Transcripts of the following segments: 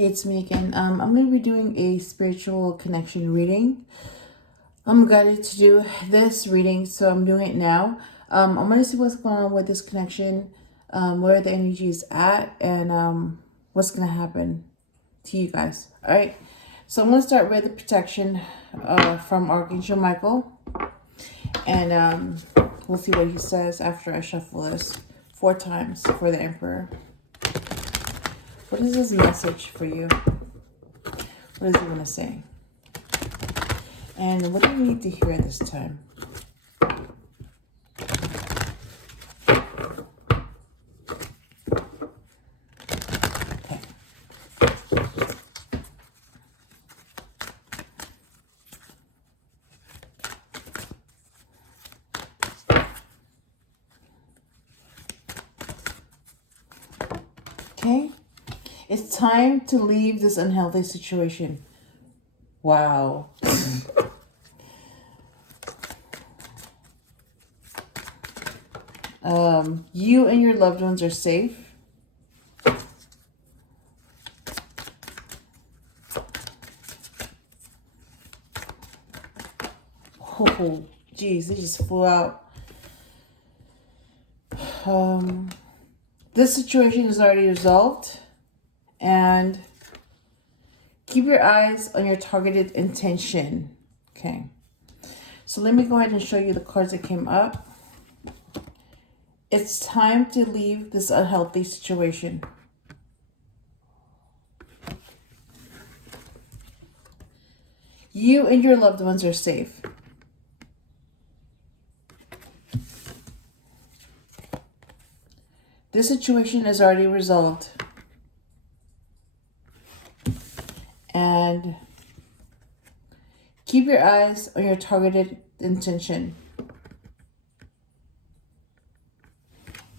Hey, it's me again. I'm going to be doing a spiritual connection reading. I'm guided to do this reading, so I'm doing it now. I'm going to see what's going on with this connection, where the energy is at, and what's going to happen to you guys. All right. So I'm going to start with the protection from Archangel Michael, and we'll see what he says after I shuffle this 4 times for the Emperor. What is his message for you? What does he want to say? And what do you need to hear this time? Okay. Okay. It's time to leave this unhealthy situation. Wow. You and your loved ones are safe. Oh, geez, they just flew out. This situation is already resolved. And keep your eyes on your targeted intention. Okay. So let me go ahead and show you the cards that came up. It's time to leave this unhealthy situation. You and your loved ones are safe. This situation is already resolved. And keep your eyes on your targeted intention.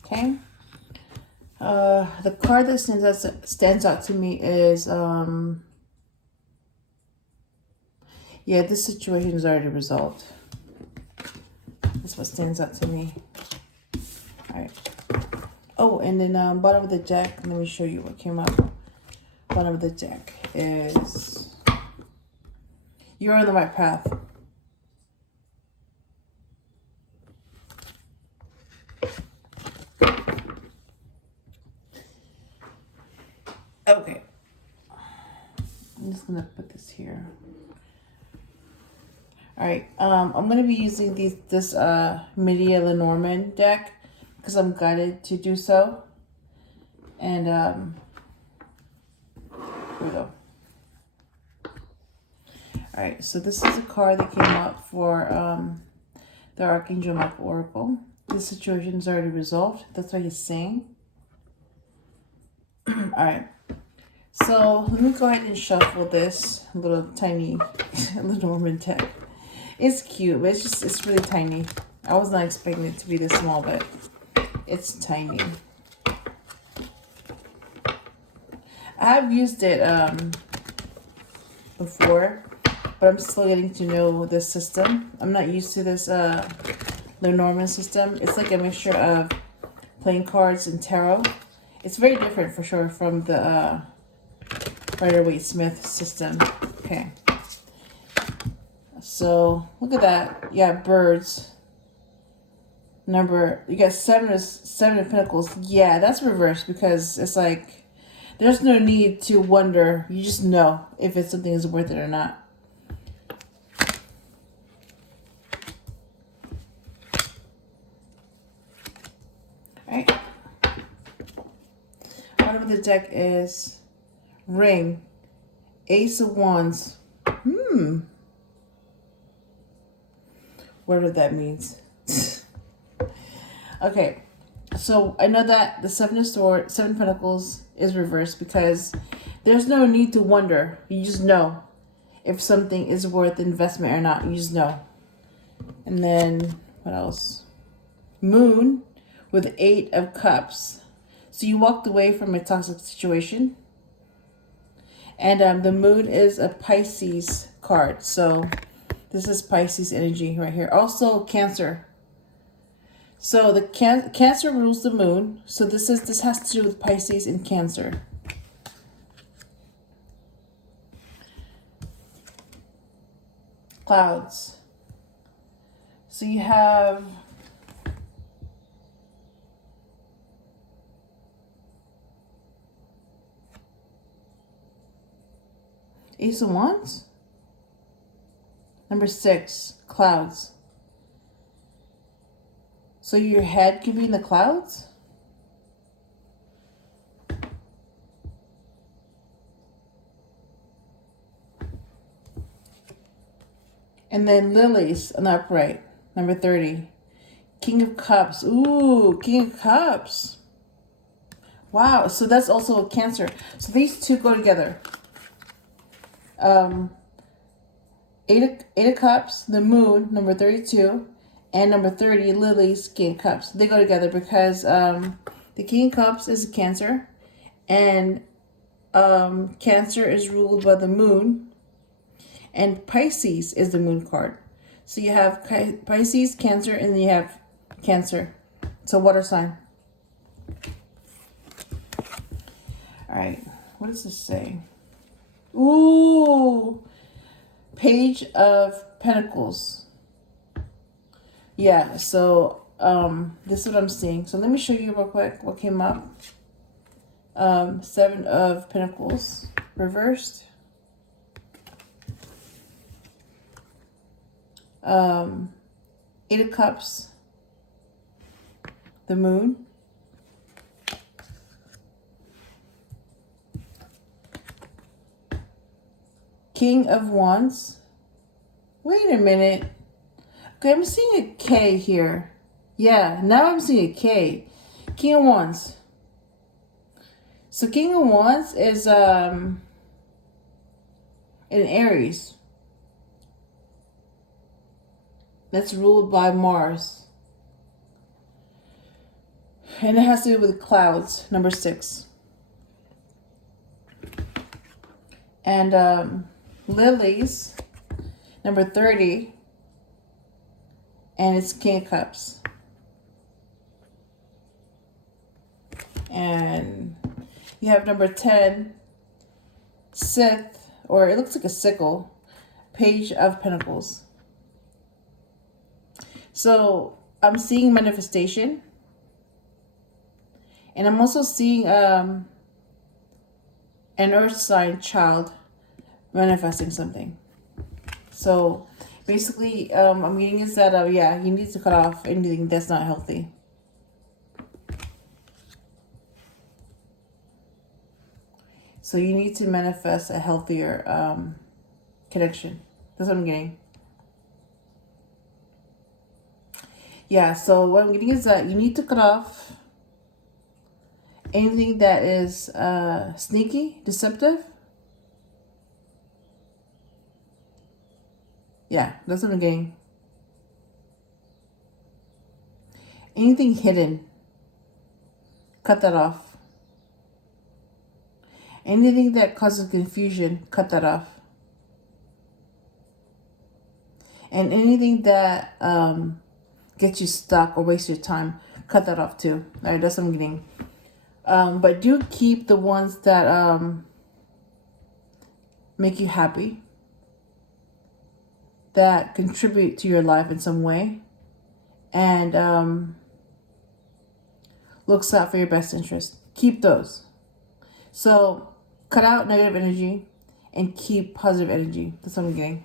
Okay. The card that stands out to me is yeah, this situation is already resolved. That's what stands out to me. All right. Oh, and then bottom of the deck. Let me show you what came up. Bottom of the deck is you're on the right path. Okay. I'm just gonna put this here. All right. I'm gonna be using this Media Lenormand deck because I'm guided to do so. And here we go. All right. So this is a card that came up for the Archangel Michael Oracle. This situation is already resolved. That's what he's saying. All right. So let me go ahead and shuffle this little tiny Lenormand deck. It's cute, but it's really tiny. I was not expecting it to be this small, but it's tiny. I have used it before, but I'm still getting to know this system. I'm not used to this Lenormand system. It's like a mixture of playing cards and tarot. It's very different for sure from the Rider-Waite-Smith system. Okay. So look at that. Yeah, birds. You got seven of pentacles. Yeah, that's reversed because it's like there's no need to wonder. You just know if it's something is worth it or not. All right. Bottom of the deck is Ring, Ace of Wands. Whatever that means. Okay, so I know that the Seven of Pentacles is reversed because there's no need to wonder. You just know if something is worth investment or not. You just know. And then what else? Moon with 8 of Cups. So you walked away from a toxic situation. And the moon is a Pisces card. So this is Pisces energy right here. Also Cancer. So the Cancer rules the moon. So this has to do with Pisces and Cancer. clouds. So you have Ace of Wands. Number 6, clouds. So your head could be in the clouds? And then lilies on the upright. Number 30. King of Cups. Ooh, King of Cups. Wow, so that's also a Cancer. So these two go together. Eight of Cups, the Moon, number 32, and number 30, Lilies, King of Cups. They go together because the King of Cups is a Cancer, and Cancer is ruled by the Moon, and Pisces is the Moon card. So you have Pisces, Cancer, and then you have Cancer. So water sign. All right, what does this say? Ooh, Page of Pentacles. Yeah, so this is what I'm seeing. So let me show you real quick what came up. 7 of Pentacles reversed. 8 of Cups. The Moon. King of Wands. Wait a minute. Okay, I'm seeing a K here. Yeah, now I'm seeing a K. King of Wands. So King of Wands is in Aries. That's ruled by Mars. And it has to do with clouds, number 6. And lilies, number 30, and it's King of Cups. And you have number 10, Sith, or it looks like a sickle, Page of Pentacles. So I'm seeing manifestation, and I'm also seeing an earth sign child manifesting something. So basically, I'm getting is that yeah, you need to cut off anything that's not healthy. So you need to manifest a healthier connection. That's what I'm getting. Yeah, so what I'm getting is that you need to cut off anything that is sneaky, deceptive. Yeah, that's what I'm getting. Anything hidden, cut that off. Anything that causes confusion, cut that off. And anything that gets you stuck or wastes your time, cut that off too. All right, that's what I'm getting. But do keep the ones that make you happy, that contribute to your life in some way, and looks out for your best interest. Keep those. So cut out negative energy and keep positive energy. That's what I'm getting.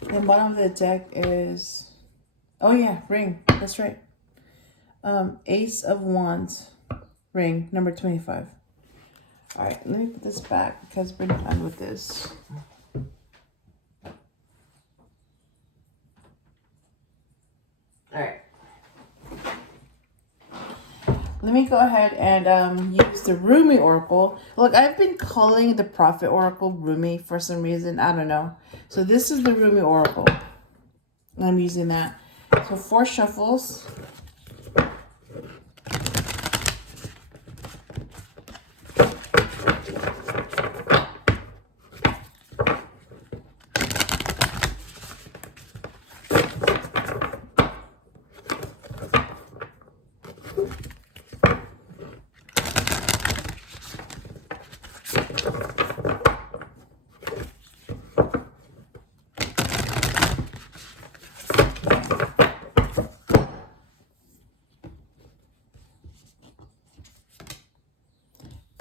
The bottom of the deck is, oh yeah, ring. That's right. Ace of Wands, ring, number 25. All right, let me put this back because we're done with this. All right. Let me go ahead and use the Rumi Oracle. Look, I've been calling the Prophet Oracle Rumi for some reason. I don't know. So this is the Rumi Oracle. I'm using that. So 4 shuffles.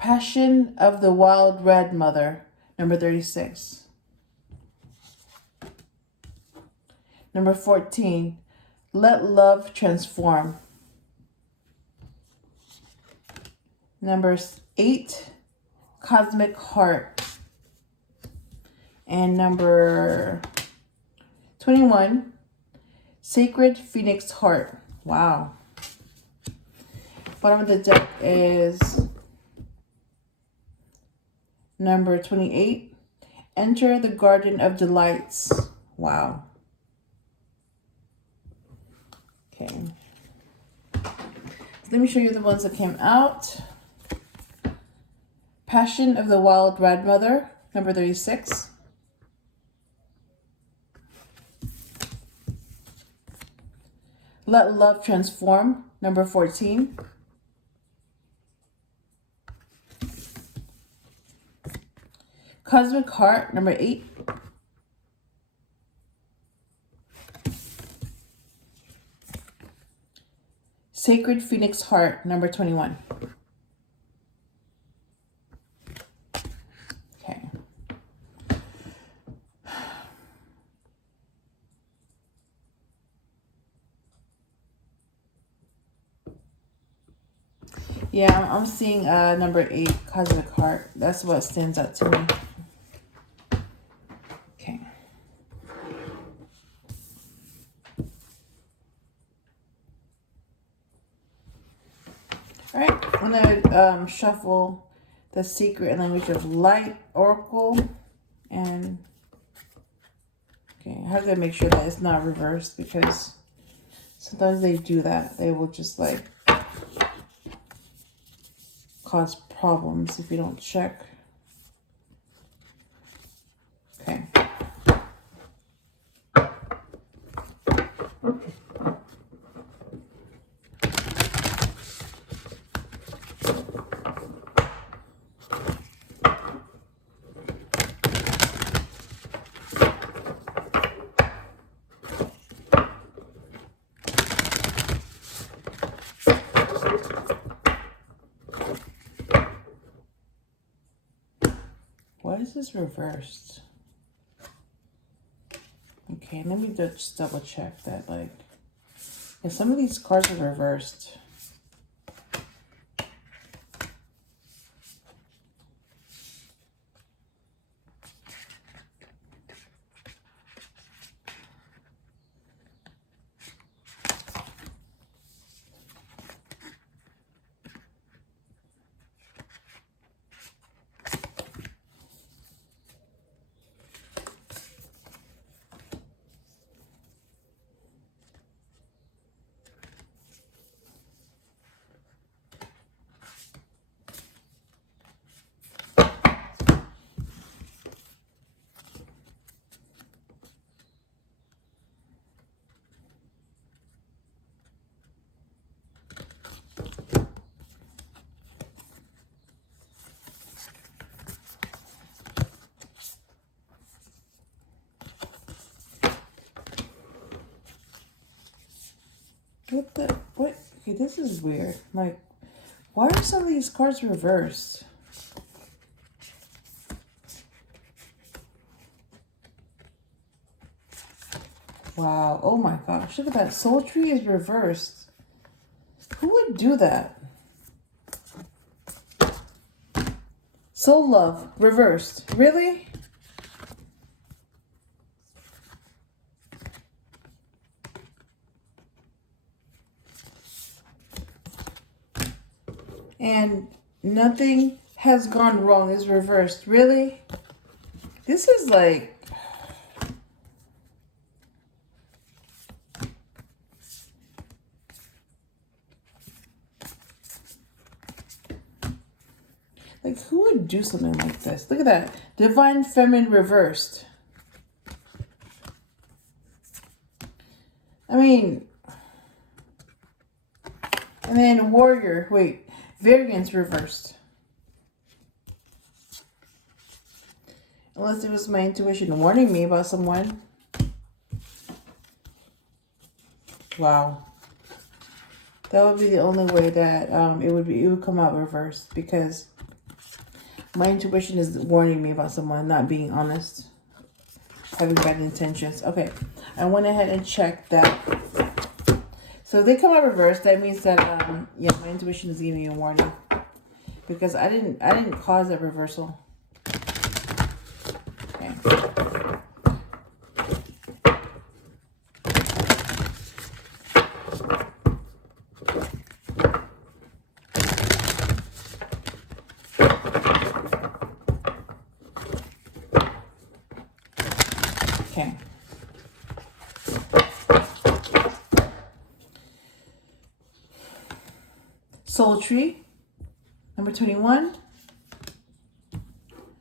Passion of the Wild Red Mother, number 36. Number 14, Let Love Transform. Number 8, Cosmic Heart. And number 21, Sacred Phoenix Heart. Wow. Bottom of the deck is number 28, Enter the Garden of Delights. Wow. Okay. Let me show you the ones that came out. Passion of the Wild Red Mother, number 36. Let Love Transform, number 14. Cosmic Heart, number 8. Sacred Phoenix Heart, number 21. Okay. Yeah, I'm seeing number 8, Cosmic Heart. That's what stands out to me. Okay. All right, I'm gonna shuffle the Secret Language of Light Oracle, and okay, I have to make sure that it's not reversed because sometimes they do that. They will just like cause problems if you don't check. Okay. Why is this reversed? Okay, let me just double check that. Like, yeah, some of these cards are reversed. What? Okay, this is weird. Like, why are some of these cards reversed? Wow. Oh my gosh. Look at that. Soul Tree is reversed. Who would do that? Soul Love reversed. Really? And nothing has gone wrong is reversed. Really? This is like... Like, who would do something like this? Look at that. Divine Feminine reversed. I mean... And then Warrior. Wait. Variance reversed. Unless it was my intuition warning me about someone. Wow. That would be the only way that it would come out reversed, because My intuition is warning me about someone not being honest, having bad intentions. Okay, I went ahead and checked that. So if they come out reversed, that means that yeah, my intuition is giving me a warning, because I didn't cause that reversal. Okay. Okay. Soul tree, number 21.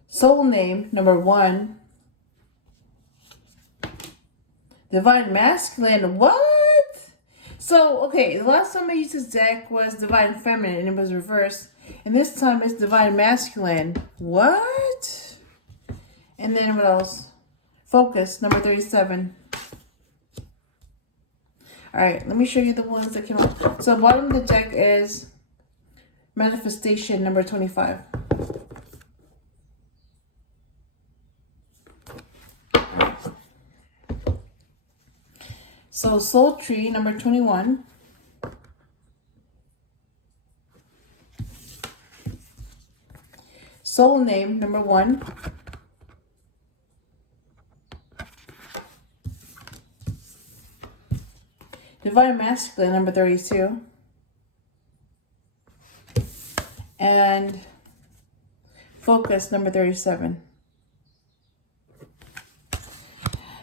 Soul name, number 1. Divine masculine, what? So, okay, the last time I used this deck was divine feminine and it was reversed. And this time it's divine masculine. What? And then what else? Focus, number 37. Alright, let me show you the ones that came up. So bottom of the deck is manifestation, number 25. So soul tree, number 21. Soul name, number 1. Divine masculine, number 32. And focus, number 37.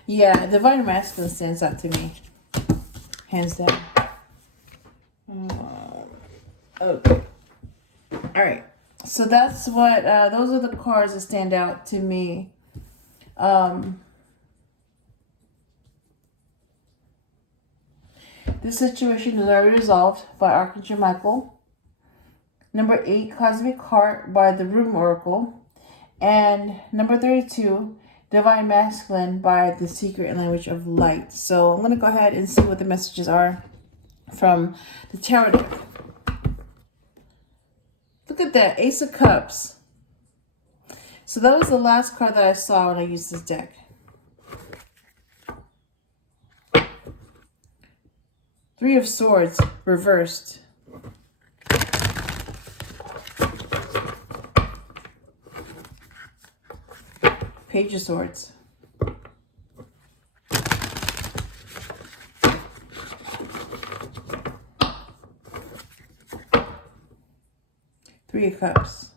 Yeah, divine masculine stands out to me, hands down. Okay. All right. So that's what. Those are the cards that stand out to me. This situation is already resolved by Archangel Michael. Number 8, Cosmic Heart by the Room Oracle. And number 32, Divine Masculine by the Secret Language of Light. So I'm going to go ahead and see what the messages are from the tarot deck. Look at that, Ace of Cups. So that was the last card that I saw when I used this deck. Three of Swords, reversed. Page of Swords. Three of Cups.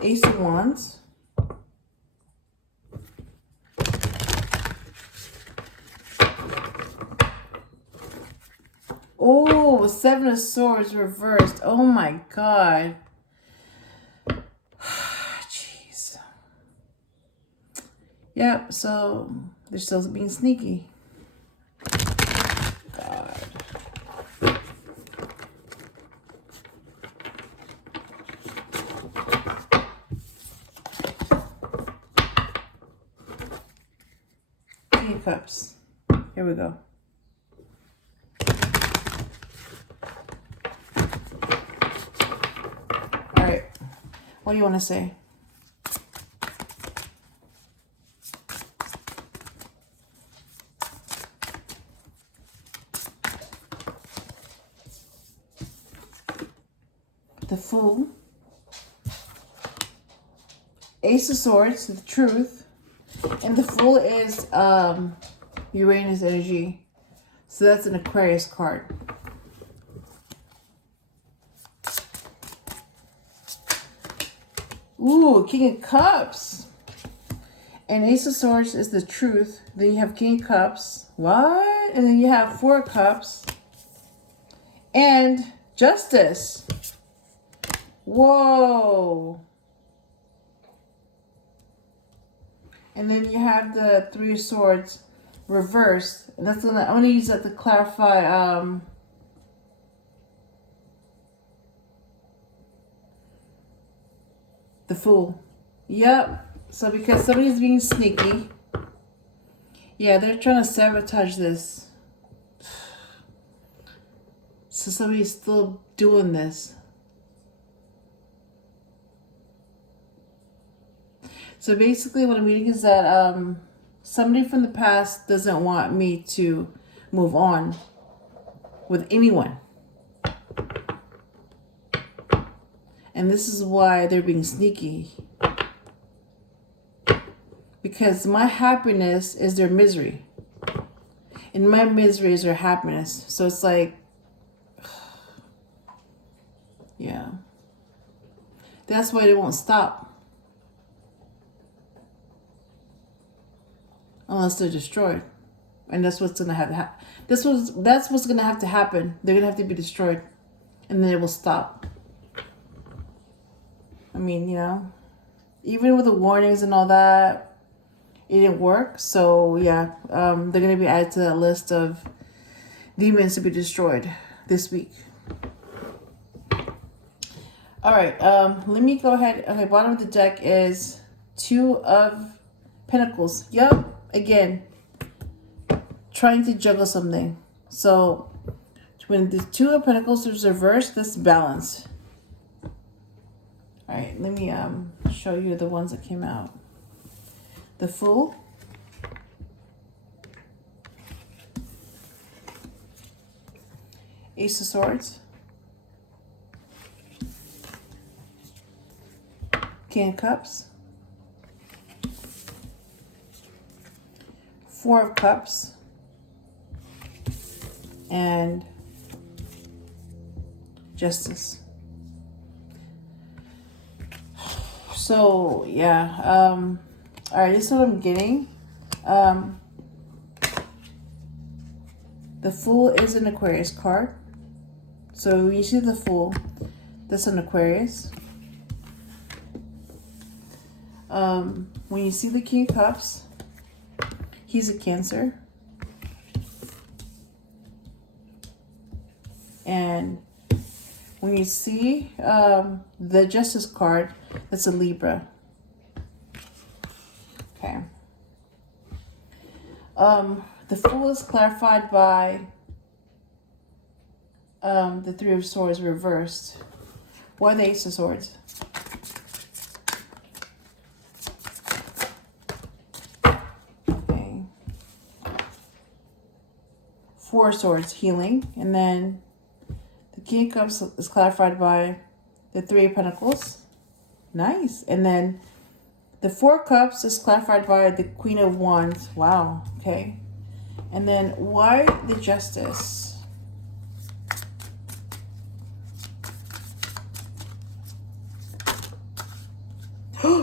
Ace of Wands. Oh, Seven of Swords reversed. Oh my God. Jeez. Yep, so they're still being sneaky. God. King of Cups. Here we go. All right. What do you want to say? The Fool. Ace of Swords, the Truth. And the Fool is Uranus energy. So that's an Aquarius card. Ooh, King of Cups. And Ace of Swords is the Truth. Then you have King of Cups. What? And then you have Four of Cups. And Justice. Whoa. And then you have the Three of Swords reversed. And that's gonna, I'm gonna use that to clarify the Fool. Yep. So because somebody's being sneaky, Yeah, they're trying to sabotage this. So somebody's still doing this. So basically what I'm reading is that somebody from the past doesn't want me to move on with anyone. And this is why they're being sneaky. Because my happiness is their misery. And my misery is their happiness. So it's like, yeah. That's why they won't stop. Unless they're destroyed. And that's what's going to have to happen. That's what's going to have to happen. They're going to have to be destroyed. And then it will stop. I mean, you know, even with the warnings and all that, it didn't work. So, yeah, they're going to be added to that list of demons to be destroyed this week. All right, let me go ahead. Okay, bottom of the deck is 2 of Pentacles. Yup, again, trying to juggle something. So, when the 2 of Pentacles is reversed, this balance. All right, let me show you the ones that came out. The Fool. Ace of Swords. King of Cups. 4 of Cups. And Justice. So, yeah. All right, this is what I'm getting. The Fool is an Aquarius card. So when you see the Fool, that's an Aquarius. When you see the King of Cups, he's a Cancer. And when you see the Justice card, that's a Libra. Okay. The Fool is clarified by the 3 of Swords reversed. Why the Ace of Swords? Okay. 4 of Swords, healing. And then the King of Cups is clarified by the 3 of Pentacles. Nice. And then the 4 of Cups is clarified by the Queen of Wands. Wow. Okay. And then why the Justice?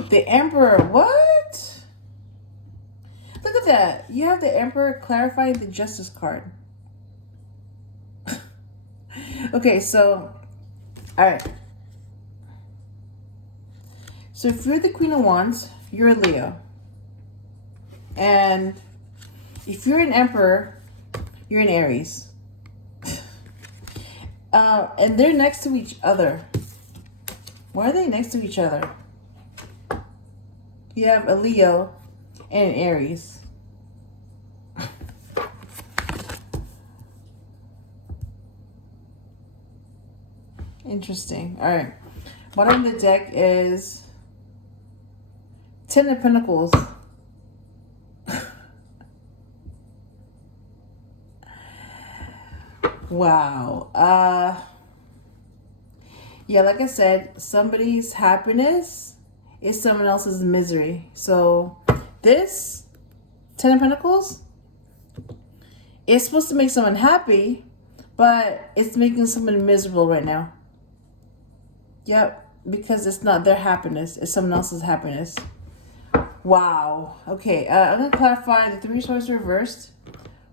The Emperor. What? Look at that. You have the Emperor clarifying the Justice card. Okay, so, all right. So if you're the Queen of Wands, you're a Leo. And if you're an Emperor, you're an Aries. And they're next to each other. Why are they next to each other? You have a Leo and an Aries. Interesting. All right. Bottom of the deck is 10 of Pentacles. Wow. Yeah, like I said, somebody's happiness is someone else's misery. So this 10 of Pentacles is supposed to make someone happy, but it's making someone miserable right now. Yep, because it's not their happiness, it's someone else's happiness. Wow. Okay, I'm going to clarify the 3 swords reversed,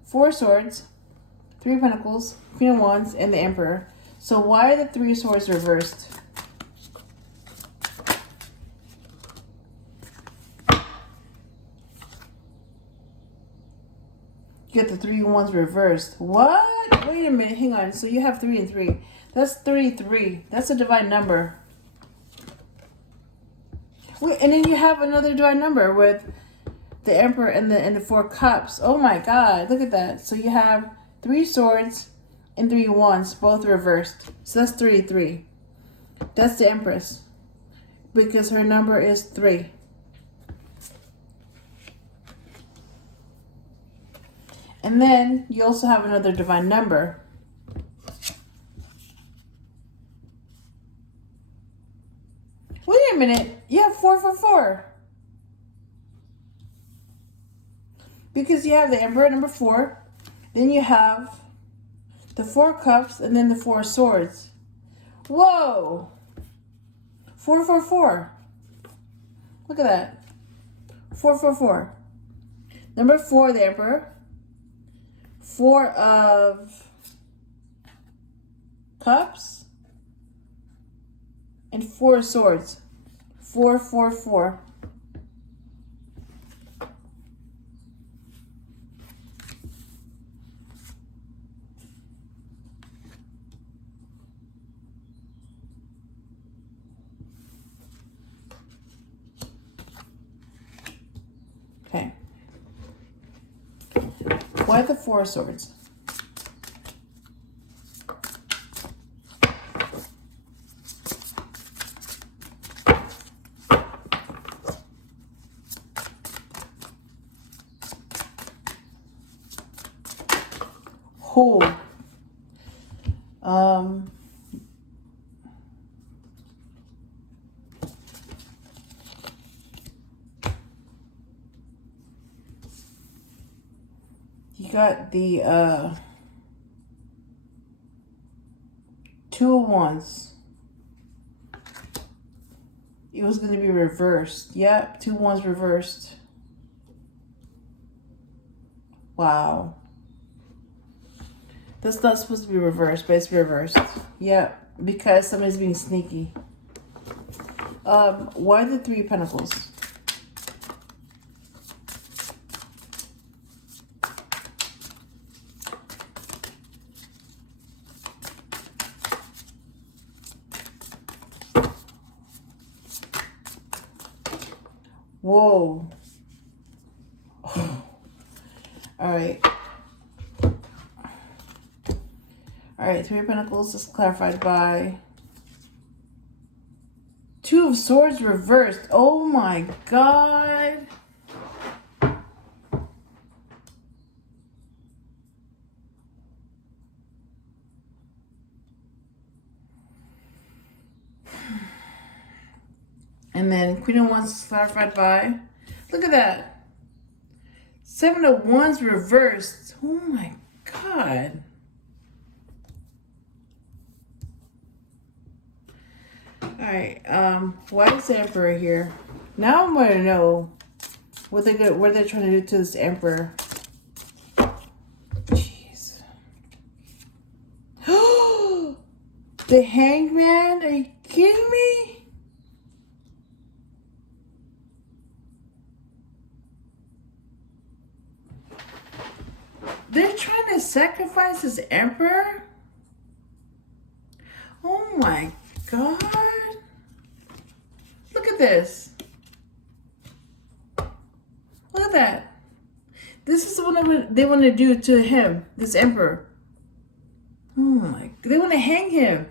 4 swords, 3 pentacles, Queen of Wands, and the Emperor. So why are the 3 swords reversed? You get the 3 wands reversed. What? Wait a minute, hang on. So you have 3 and 3. That's 33. That's a divine number. Wait, and then you have another divine number with the Emperor and the Four Cups. Oh my God, look at that. So you have 3 swords and 3 wands, both reversed. So that's 33. That's the Empress, because her number is 3. And then you also have another divine number. Wait a minute, you have 444. Because you have the Emperor, number 4. Then you have the 4 cups and then the 4 swords. Whoa! 444. Look at that. 444. Number 4, the Emperor. 4 of cups. And 4 swords. 444. Okay. Why the 4 swords? Hold. You got the 2 of Wands. It was going to be reversed. Yep, 2 wands reversed. Wow. That's not supposed to be reversed, but it's reversed. Yep, because somebody's being sneaky. Why the 3 of Pentacles? Whoa. All right. All right, 3 of Pentacles is clarified by 2 of Swords reversed. Oh my God. And then Queen of Wands is clarified by, look at that, 7 of Wands reversed. Oh my God. All right, why is the Emperor here? Now I'm going to know what they're trying to do to this Emperor. Jeez. The Hangman? Are you kidding me? They're trying to sacrifice this Emperor? Oh my God. Look at this. Look at that. This is what they want to do to him, this Emperor. Oh my, they want to hang him.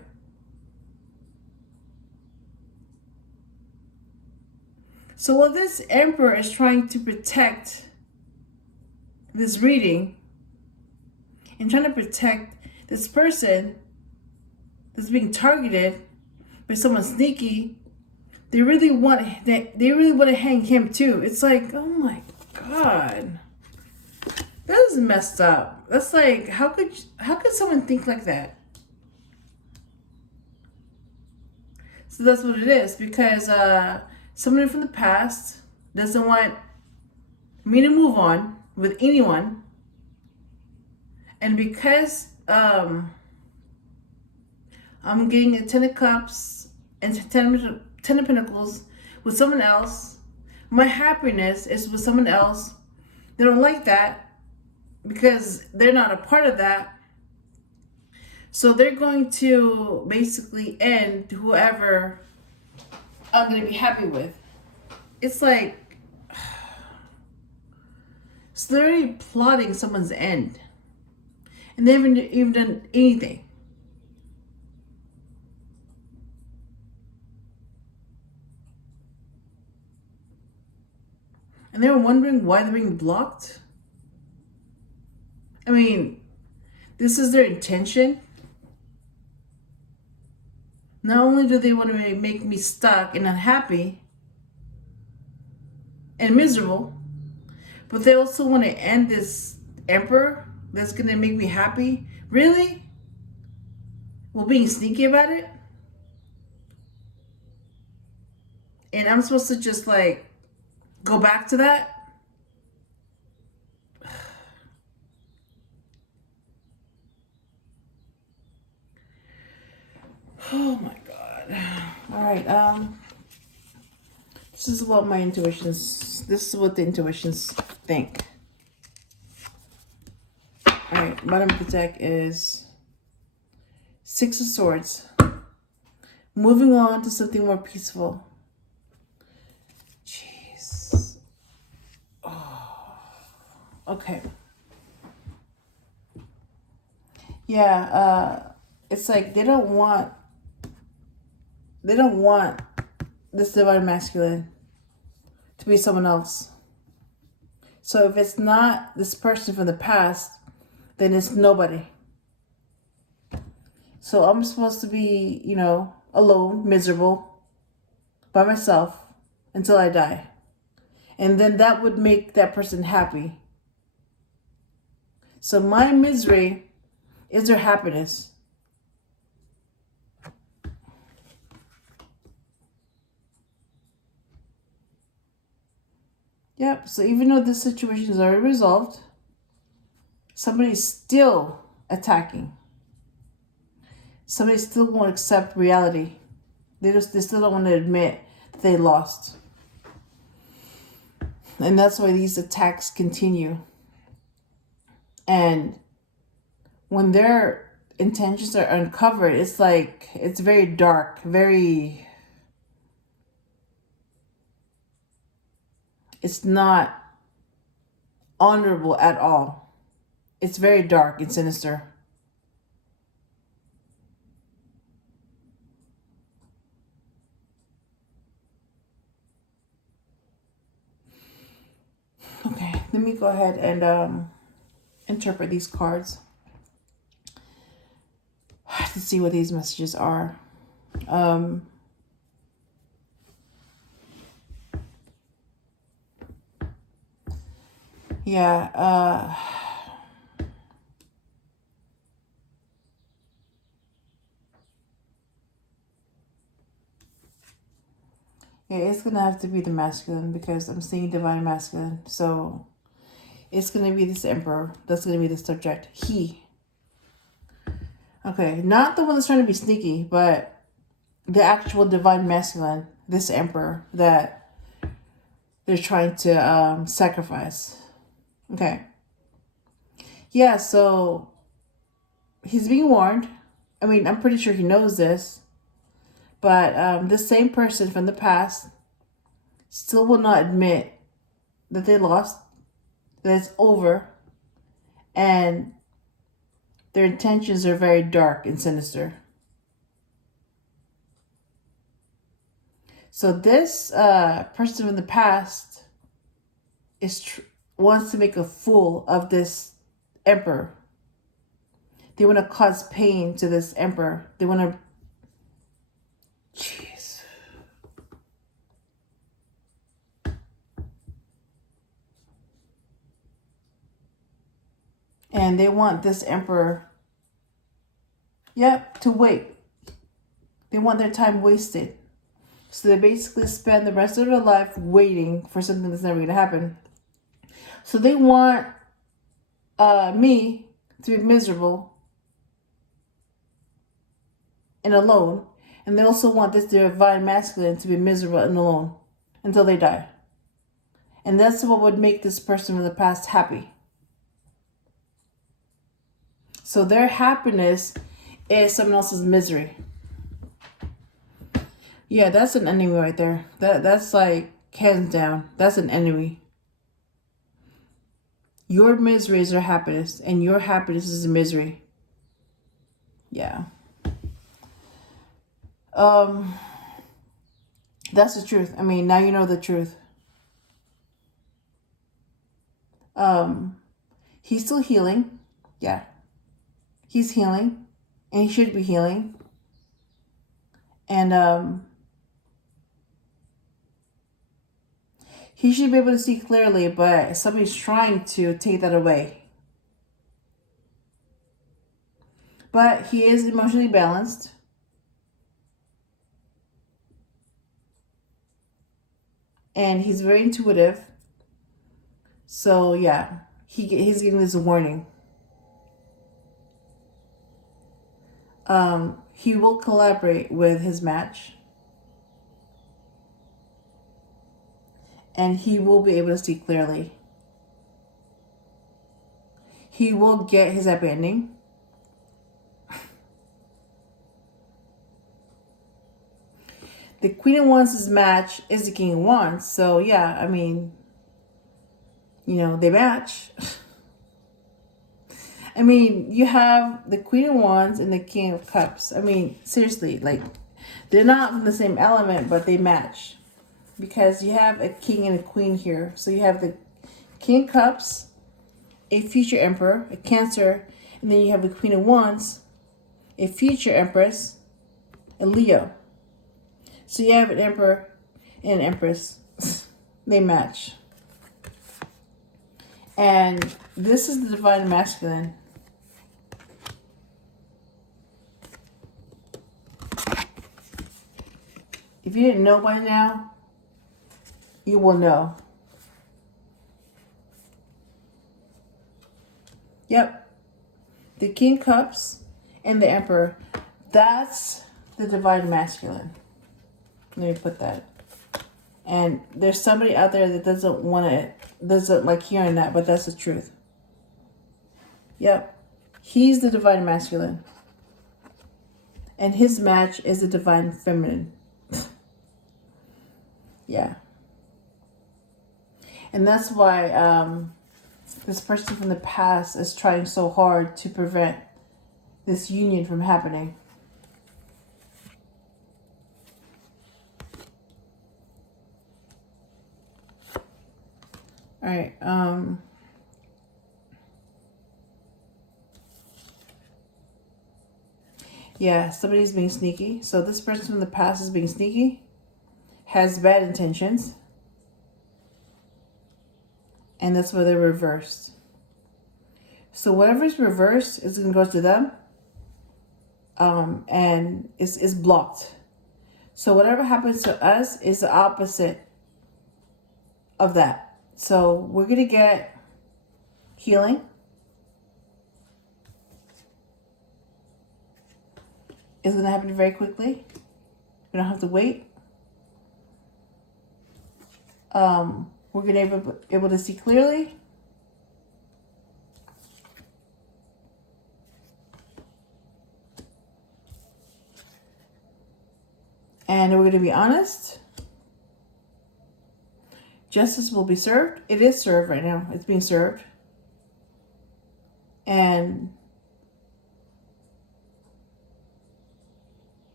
So while this Emperor is trying to protect this reading and trying to protect this person that's being targeted by someone sneaky, they really want to hang him too. It's like, oh my God, that is messed up. That's like, how could someone think like that? So that's what it is, because somebody from the past doesn't want me to move on with anyone, and because I'm getting a 10 of Cups and 10 of Pentacles with someone else, my happiness is with someone else. They don't like that because they're not a part of that. So they're going to basically end whoever I'm going to be happy with. It's like, So they're already plotting someone's end. And they haven't even done anything. And they were wondering why they're being blocked. I mean, this is their intention. Not only do they want to make me stuck and unhappy and miserable, but they also want to end this emperor that's going to make me happy. Really? Well, being sneaky about it? And I'm supposed to just like go back to that? Oh my God. All right. This is what my intuitions, this is what the intuitions think. All right. Bottom of the deck is Six of Swords. Moving on to something more peaceful. Jeez. Oh. Okay. Yeah. It's like they don't want this divine masculine to be someone else. So if it's not this person from the past, then it's nobody. So I'm supposed to be, alone, miserable, by myself until I die. And then that would make that person happy. So my misery is their happiness. Yep, so even though this situation is already resolved, somebody's still attacking. Somebody still won't accept reality. They still don't want to admit that they lost. And that's why these attacks continue. And when their intentions are uncovered, it's like, it's very dark, it's not honorable at all. It's very dark and sinister. Okay, let me go ahead and interpret these cards to see what these messages are. Yeah, it's gonna have to be the masculine because I'm seeing divine masculine. So it's gonna be this emperor. That's gonna be the subject. He. Okay, not the one that's trying to be sneaky, but the actual divine masculine, this emperor that they're trying to sacrifice. Okay. Yeah, so he's being warned. I mean, I'm pretty sure he knows this. But this same person from the past still will not admit that they lost, that it's over, and their intentions are very dark and sinister. So this person from the past wants to make a fool of this emperor. They want to cause pain to this emperor. They want to... Jeez. And they want this emperor, to wait. They want their time wasted. So they basically spend the rest of their life waiting for something that's never going to happen. So they want me to be miserable and alone. And they also want this divine masculine to be miserable and alone until they die. And that's what would make this person from the past happy. So their happiness is someone else's misery. Yeah, that's an enemy right there. That's like hands down. That's an enemy. Your misery is their happiness, and your happiness is a misery. Yeah. That's the truth. I mean, now you know the truth. He's still healing. Yeah. He's healing. And he should be healing. And he should be able to see clearly, but somebody's trying to take that away. But he is emotionally balanced. And he's very intuitive. So yeah, he's giving this a warning. He will collaborate with his match. And he will be able to see clearly. He will get his happy ending. The Queen of Wands' match is the King of Wands. So yeah, I mean, you know, they match. I mean, you have the Queen of Wands and the King of Cups. I mean, seriously, like, they're not from the same element, but they match. Because you have a king and a queen here. So you have the King of Cups, a future emperor, a Cancer, and then you have the Queen of Wands, a future empress, a Leo. So you have an emperor and an empress. They match. And this is the divine masculine. If you didn't know by now, you will know. Yep. The King of Cups and the Emperor. That's the divine masculine. Let me put that. And there's somebody out there that doesn't like hearing that, but that's the truth. Yep. He's the divine masculine. And his match is the divine feminine. Yeah. And that's why this person from the past is trying so hard to prevent this union from happening. All right. Yeah, somebody's being sneaky. So this person from the past is being sneaky, has bad intentions, and that's why they're reversed. So whatever is reversed is going to go to them, and it's blocked. So whatever happens to us is the opposite of that. So we're going to get healing. It's going to happen very quickly. We don't have to wait. We're going to be able to see clearly. And we're going to be honest. Justice will be served. It is served right now. It's being served. And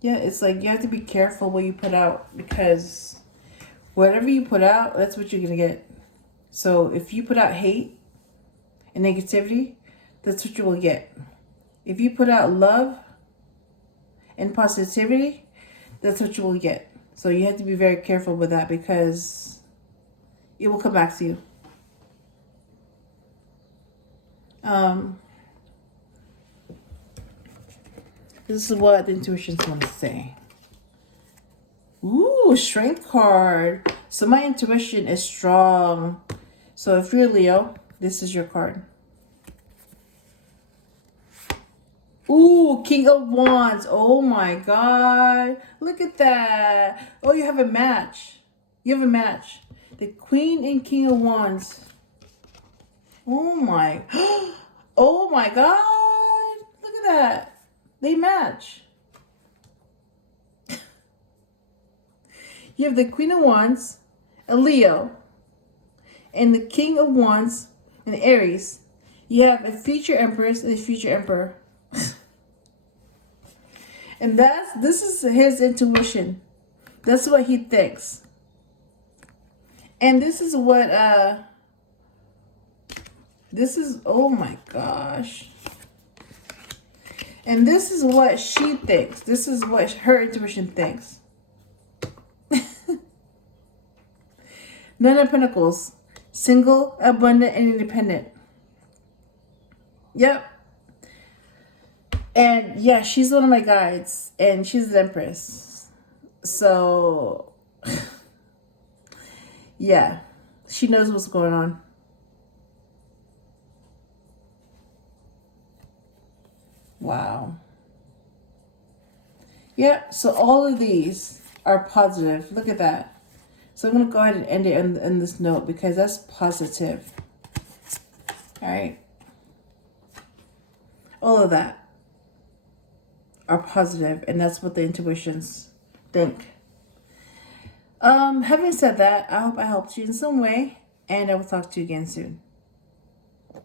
yeah, it's like you have to be careful what you put out, because whatever you put out, that's what you're going to get. So if you put out hate and negativity, that's what you will get. If you put out love and positivity, that's what you will get. So you have to be very careful with that, because it will come back to you. This is what the intuitions want to say. Ooh, strength card. So my intuition is strong. So if you're Leo, this is your card. Ooh, King of Wands. Oh my God. Look at that. Oh, you have a match. You have a match. The Queen and King of Wands. Oh my. Oh my God. Look at that. They match. You have the Queen of Wands, a Leo, and the King of Wands in Aries, you have a future Empress and a future Emperor. And this is his intuition. That's what he thinks. And this is what oh my gosh. And this is what she thinks. This is what her intuition thinks. Nine of Pentacles. Single, abundant, and independent. Yep. And yeah, she's one of my guides. And she's the Empress. So, yeah. She knows what's going on. Wow. Yeah, so all of these are positive. Look at that. So I'm going to go ahead and end it in this note because that's positive. All right. All of that are positive, and that's what the intuitions think. Having said that, I hope I helped you in some way, and I will talk to you again soon.